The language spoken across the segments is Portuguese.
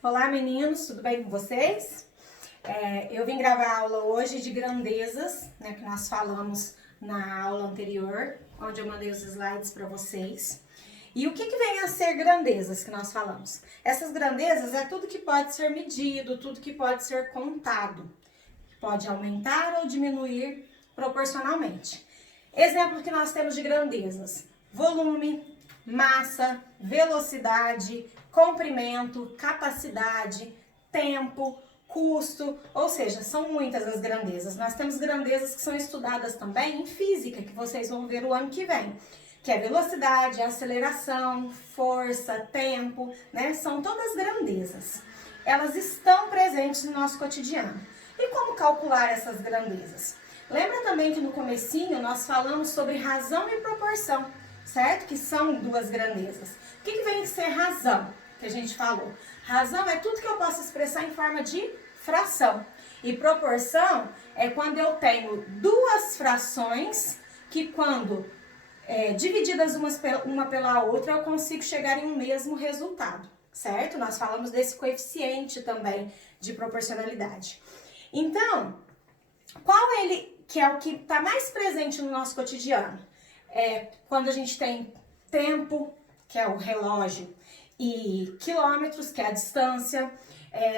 Olá meninos, tudo bem com vocês? Eu vim gravar a aula hoje de grandezas, né, que nós falamos na aula anterior, onde eu mandei os slides para vocês. E o que vem a ser grandezas que nós falamos? Essas grandezas é tudo que pode ser medido, tudo que pode ser contado. Pode aumentar ou diminuir proporcionalmente. Exemplo que nós temos de grandezas: volume, massa, velocidade, comprimento, capacidade, tempo, custo, ou seja, são muitas as grandezas. Nós temos grandezas que são estudadas também em física, que vocês vão ver o ano que vem, que é velocidade, aceleração, força, tempo, né? São todas grandezas. Elas estão presentes no nosso cotidiano. E como calcular essas grandezas? Lembra também que no comecinho nós falamos sobre razão e proporção, certo? Que são duas grandezas. O que vem ser razão, que a gente falou? Razão é tudo que eu posso expressar em forma de fração. E proporção é quando eu tenho duas frações que quando divididas uma pela outra eu consigo chegar em um mesmo resultado, certo? Nós falamos desse coeficiente também de proporcionalidade. Então, qual ele que é o que está mais presente no nosso cotidiano? É quando a gente tem tempo, que é o relógio, e quilômetros, que é a distância.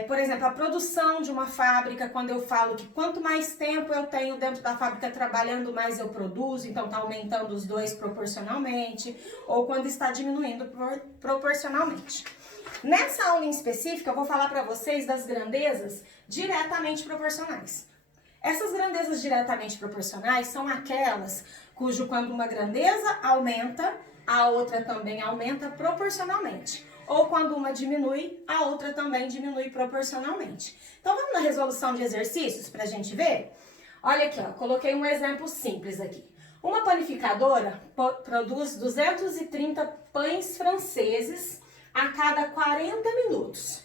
Por exemplo, a produção de uma fábrica, quando eu falo que quanto mais tempo eu tenho dentro da fábrica trabalhando, mais eu produzo, então está aumentando os dois proporcionalmente, ou quando está diminuindo proporcionalmente. Nessa aula em específica, eu vou falar para vocês das grandezas diretamente proporcionais. Essas grandezas diretamente proporcionais são aquelas cujo quando uma grandeza aumenta, a outra também aumenta proporcionalmente. Ou quando uma diminui, a outra também diminui proporcionalmente. Então vamos na resolução de exercícios para a gente ver? Olha aqui, ó, coloquei um exemplo simples aqui. Uma panificadora produz 230 pães franceses a cada 40 minutos.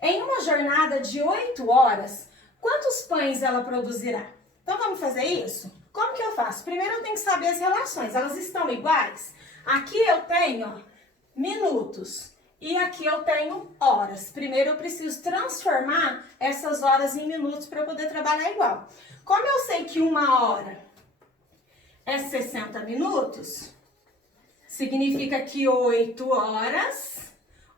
Em uma jornada de 8 horas, quantos pães ela produzirá? Então vamos fazer isso? Como que eu faço? Primeiro eu tenho que saber as relações. Elas estão iguais? Aqui eu tenho, ó, minutos e aqui eu tenho horas. Primeiro eu preciso transformar essas horas em minutos para eu poder trabalhar igual. Como eu sei que uma hora é 60 minutos, significa que 8 horas...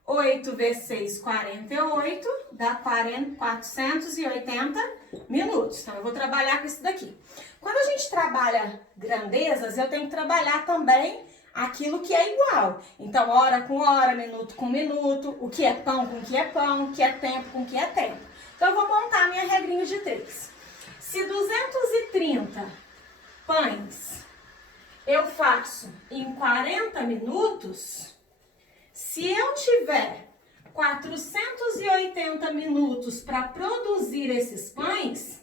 8 vezes 6, 48, dá 480 minutos. Então, eu vou trabalhar com isso daqui. Quando a gente trabalha grandezas, eu tenho que trabalhar também aquilo que é igual. Então, hora com hora, minuto com minuto, o que é pão com o que é pão, o que é tempo com o que é tempo. Então, eu vou montar a minha regrinha de 3. Se 230 pães eu faço em 40 minutos... Se eu tiver 480 minutos para produzir esses pães,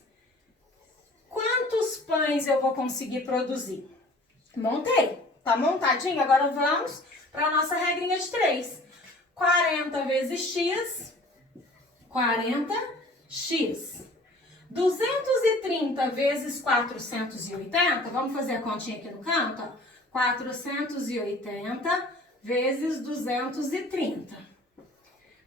quantos pães eu vou conseguir produzir? Montei. Tá montadinho? Agora vamos para a nossa regrinha de 3. 40 vezes x, 40x. 230 vezes 480, vamos fazer a continha aqui no canto, ó. 480 vezes 230.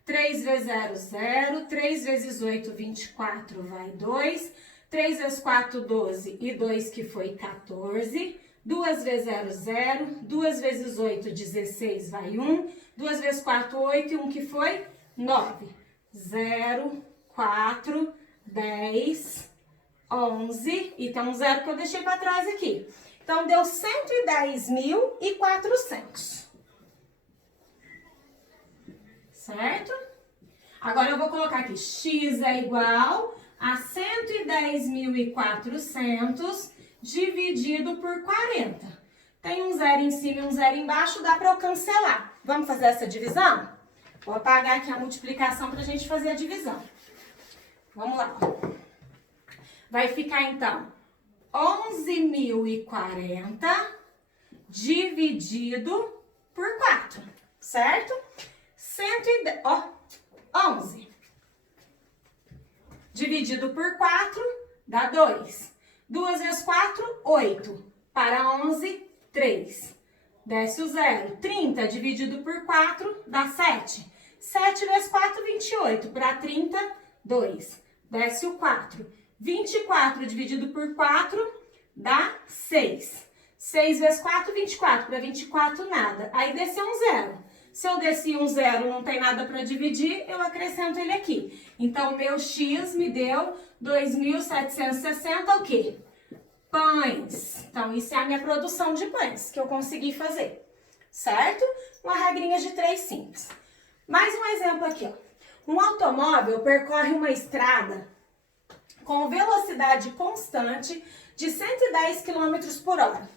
3 vezes 0, 0. 3 vezes 8, 24, vai 2. 3 vezes 4, 12. E 2 que foi 14. 2 vezes 0, 0. 2 vezes 8, 16, vai 1. 2 vezes 4, 8. E 1 que foi 9. 0, 4, 10, 11. E tem um 0 que eu deixei para trás aqui. Então, deu 110.400. Certo? Agora eu vou colocar aqui, x é igual a 110.400 dividido por 40. Tem um zero em cima e um zero embaixo, dá para eu cancelar. Vamos fazer essa divisão? Vou apagar aqui a multiplicação para a gente fazer a divisão. Vamos lá. Vai ficar, então, 11.040 dividido por 4, certo? 11 dividido por 4 dá 2. 2 vezes 4, 8. Para 11, 3. Desce o zero. 30 dividido por 4 dá 7. 7 vezes 4, 28. Para 32. Desce o 4. 24 dividido por 4 dá 6. 6 vezes 4, 24. Para 24, nada. Aí desceu um zero. Se eu desci um zero, não tem nada para dividir, eu acrescento ele aqui. Então, meu x me deu 2.760 o quê? Pães. Então, isso é a minha produção de pães que eu consegui fazer. Certo? Uma regrinha de 3 simples. Mais um exemplo aqui, ó. Um automóvel percorre uma estrada com velocidade constante de 110 km por hora.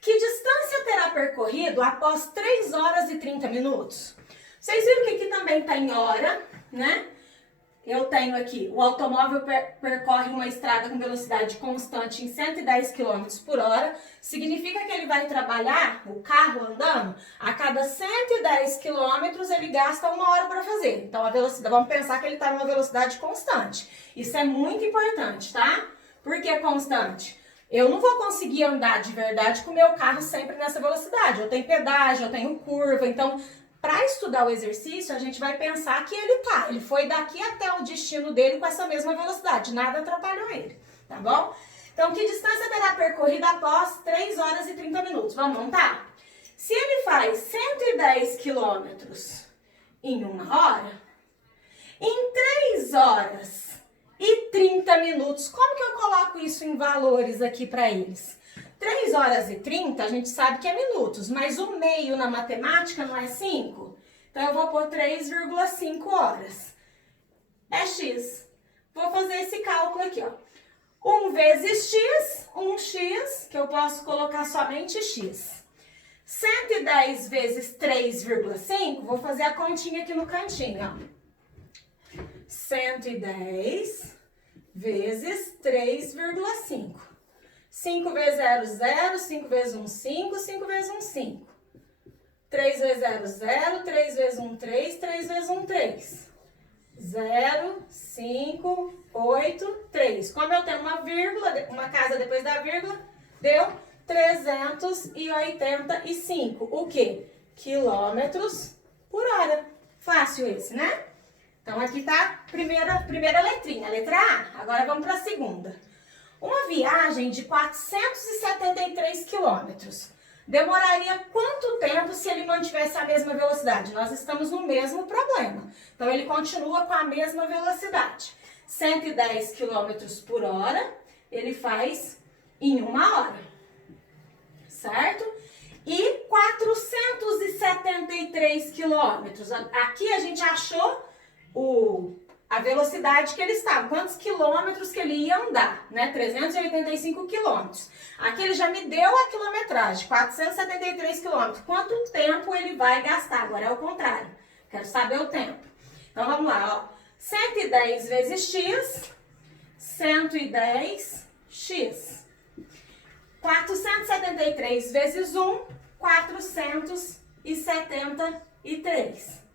Que distância terá percorrido após 3 horas e 30 minutos? Vocês viram que aqui também está em hora, né? Eu tenho aqui, o automóvel percorre uma estrada com velocidade constante em 110 km por hora. Significa que ele vai trabalhar, o carro andando, a cada 110 km ele gasta 1 hora para fazer. Então, a velocidade, vamos pensar que ele está numa velocidade constante. Isso é muito importante, tá? Por que constante? Eu não vou conseguir andar de verdade com o meu carro sempre nessa velocidade. Eu tenho pedágio, eu tenho curva, então... Para estudar o exercício, a gente vai pensar que ele foi daqui até o destino dele com essa mesma velocidade, nada atrapalhou ele, tá bom? Então, que distância terá percorrido após 3 horas e 30 minutos? Vamos montar? Se ele faz 110 quilômetros em 1 hora, em 3 horas e 30 minutos, como que eu coloco isso em valores aqui para eles? 3 horas e 30, a gente sabe que é minutos, mas o meio na matemática não é 5? Então, eu vou pôr 3,5 horas. É x. Vou fazer esse cálculo aqui, ó. 1 vezes x, 1x, que eu posso colocar somente x. 110 vezes 3,5, vou fazer a continha aqui no cantinho, ó. 110 vezes 3,5. 5 vezes 0, 0. 5 vezes 1, 5. 5 vezes 1, 5. 3 vezes 0, 0. 3 vezes 1, 3. 3 vezes 1, 3. 0, 5, 8, 3. Como eu tenho uma vírgula, uma casa depois da vírgula, deu 385. O quê? Quilômetros por hora. Fácil esse, né? Então, aqui tá a primeira letrinha, a letra A. Agora, vamos para a segunda. Uma viagem de 473 quilômetros demoraria quanto tempo se ele mantivesse a mesma velocidade? Nós estamos no mesmo problema. Então, ele continua com a mesma velocidade. 110 quilômetros por hora, ele faz em 1 hora. Certo? E 473 quilômetros. Aqui a gente achou a velocidade que ele estava, quantos quilômetros que ele ia andar, né? 385 quilômetros. Aqui ele já me deu a quilometragem, 473 quilômetros. Quanto tempo ele vai gastar? Agora é o contrário. Quero saber o tempo. Então, vamos lá, ó. 110 vezes x, 110x. 473 vezes 1, 473.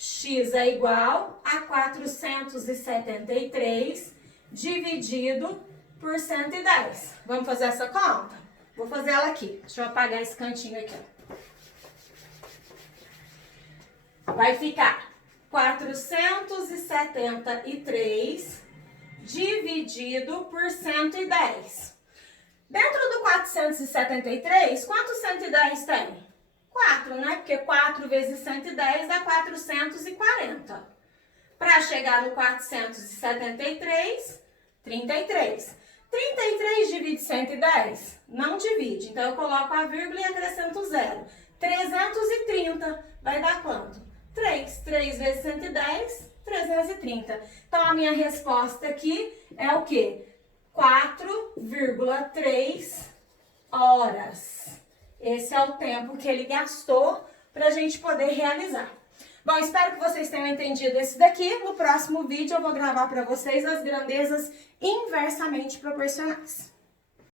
X é igual a 473 dividido por 110. Vamos fazer essa conta? Vou fazer ela aqui. Deixa eu apagar esse cantinho aqui, ó. Vai ficar 473 dividido por 110. Dentro do 473, quantos 110 tem? 4, né? Porque 4 vezes 110 dá 440. Para chegar no 473, 33. 33 divide 110? Não divide. Então, eu coloco a vírgula e acrescento 0. 330 vai dar quanto? 3. 3 vezes 110, 330. Então, a minha resposta aqui é o quê? 4,3 horas. Esse é o tempo que ele gastou para a gente poder realizar. Bom, espero que vocês tenham entendido esse daqui. No próximo vídeo eu vou gravar para vocês as grandezas inversamente proporcionais.